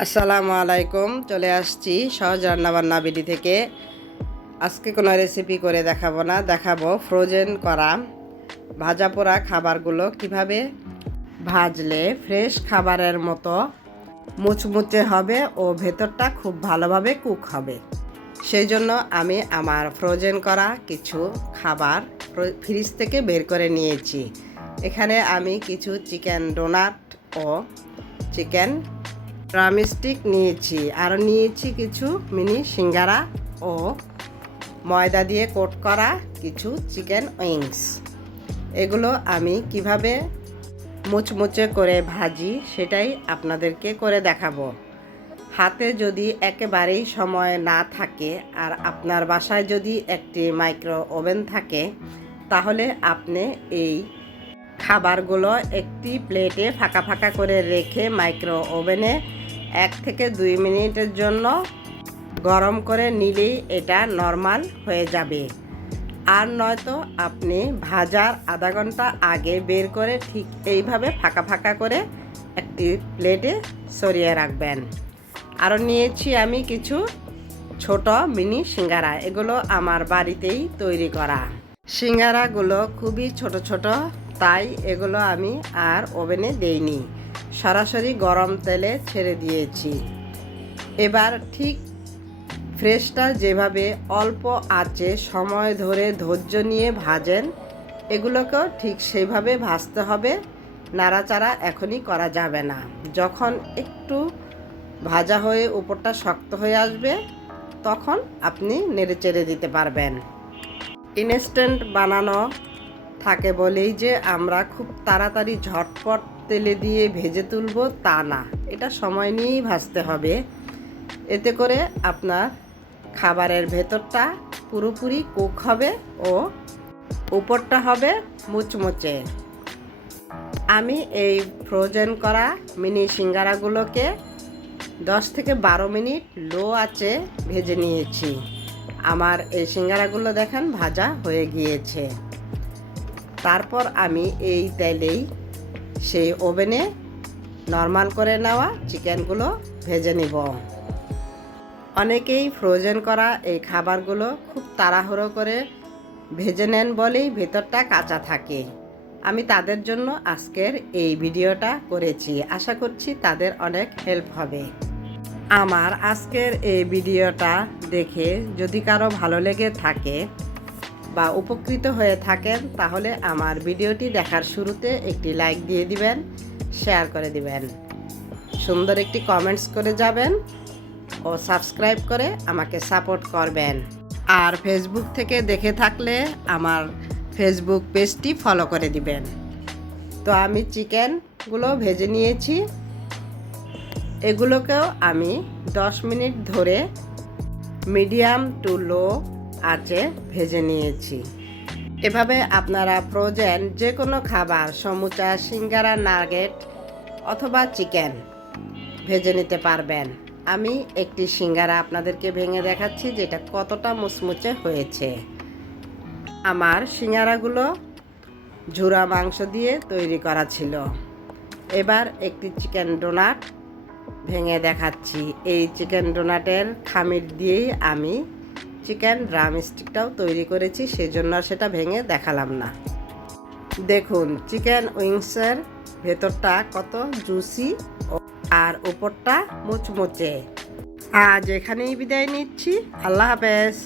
আসসালামু আলাইকুম। চলে আসছি সহজ রান্নাবান্না বিডি থেকে। আজকে কোনো রেসিপি করে দেখাবো না, দেখাবো ফ্রোজেন করা ভাজা পোড়া খাবারগুলো কিভাবে ভাজলে ফ্রেশ খাবারের মতো মুচমুচে হবে ও ভেতরটা খুব ভালোভাবে কুক হবে। সেই জন্য আমি আমার ফ্রোজেন করা কিছু খাবার ফ্রিজ থেকে বের করে নিয়েছি। এখানে আমি কিছু চিকেন ডোনাট ও চিকেন ড্রামস্টিক নিয়েছি, আর নিয়েছি কিছু মিনি সিঙ্গারা ও ময়দা দিয়ে কোট করা কিছু চিকেন উইংস। এগুলো আমি কিভাবে মুচমুচে করে ভাজি সেটাই আপনাদেরকে করে দেখাবো। হাতে যদি একেবারেই সময় না থাকে আর আপনার বাসায় যদি একটি মাইক্রো ওভেন থাকে, তাহলে আপনি এই খাবারগুলো একটি প্লেটে ফাঁকা ফাঁকা করে রেখে মাইক্রো ওভেনে 1 থেকে 2 মিনিটের জন্য গরম করে নিলেই এটা নরমাল হয়ে যাবে। আর নয়তো আপনি ভাজার আধা ঘন্টা আগে বের করে ঠিক এইভাবে ফাঁকা ফাঁকা করে একটি প্লেটে সরিয়ে রাখবেন। আরও নিয়েছি আমি কিছু ছোট মিনি সিঙ্গারা। এগুলো আমার বাড়িতেই তৈরি করা সিঙ্গারাগুলো খুবই ছোট ছোট, তাই এগুলো আমি আর ওভেনে দেইনি, সরাসরি গরম তেলে ছেড়ে দিয়েছি। এবার ঠিক ফ্রেশটা যেভাবে অল্প আঁচে সময় ধরে ধৈর্য নিয়ে ভাজেন, এগুলোকেও ঠিক সেইভাবে ভাজতে হবে। নাড়াচাড়া এখনই করা যাবে না। যখন একটু ভাজা হয়ে উপরটা শক্ত হয়ে আসবে, তখন আপনি নেড়ে চেড়ে দিতে পারবেন। ইনস্ট্যান্ট বানানো থাকে বলেই যে আমরা খুব তাড়াতাড়ি ঝটপট তেলে দিয়ে ভেজে তুলব তা না, এটা সময় নিয়েই ভাজতে হবে। এতে করে আপনার খাবারের ভেতরটা পুরোপুরি কুক হবে ও উপরটা হবে মুচমুচে। আমি এই ফ্রোজেন করা মিনি সিঙ্গারাগুলোকে 10 থেকে 12 মিনিট লো আঁচে ভেজে নিয়েছি। আমার এই সিঙ্গারাগুলো দেখেন ভাজা হয়ে গিয়েছে। তারপর আমি এই তেলেই সেই ওভেনে নরমাল করে নেওয়া চিকেনগুলো ভেজে নিব। অনেকেই ফ্রোজেন করা এই খাবারগুলো খুব তাড়াহুড়ো করে ভেজে নেন বলেই ভেতরটা কাঁচা থাকে। আমি তাদের জন্য আজকের এই ভিডিওটা করেছি, আশা করছি তাদের অনেক হেল্প হবে। আমার আজকের এই ভিডিওটা দেখে যদি কারো ভালো লেগে থাকে বা উপকৃত হয়ে থাকেন, তাহলে আমার ভিডিওটি দেখার শুরুতে একটি লাইক দিয়ে দিবেন, শেয়ার করে দিবেন, সুন্দর একটি কমেন্টস করে যাবেন ও সাবস্ক্রাইব করে আমাকে সাপোর্ট করবেন। আর ফেসবুক থেকে দেখে থাকলে আমার ফেসবুক পেজটি ফলো করে দিবেন। তো আমি চিকেনগুলো ভেজে নিয়েছি, এগুলোকেও আমি 10 মিনিট ধরে মিডিয়াম টু লো আঁচে ভেজে নিয়েছি। এভাবে আপনারা ফ্রোজেন যে কোনো খাবার, সমুচা, সিঙ্গারা, নাগেট অথবা চিকেন ভেজে নিতে পারবেন। আমি একটি সিঙ্গারা আপনাদেরকে ভেঙে দেখাচ্ছি যেটা কতটা মুচমুচে হয়েছে। আমার সিঙ্গারাগুলো ঝুরা মাংস দিয়ে তৈরি করা ছিল। এবার একটি চিকেন ডোনাট ভেঙে দেখাচ্ছি। এই চিকেন ডোনাটের খামির দিয়েই আমি চিকেন ড্রামস্টিকটাও তৈরি করেছি, সেজন্য সেটা ভেঙে দেখালাম না। দেখুন চিকেন উইংসের ভেতরটা কত জুসি আর উপরটা মুচমুচে। আজ এখানেই বিদায় নিচ্ছি। আল্লাহ হাফেজ।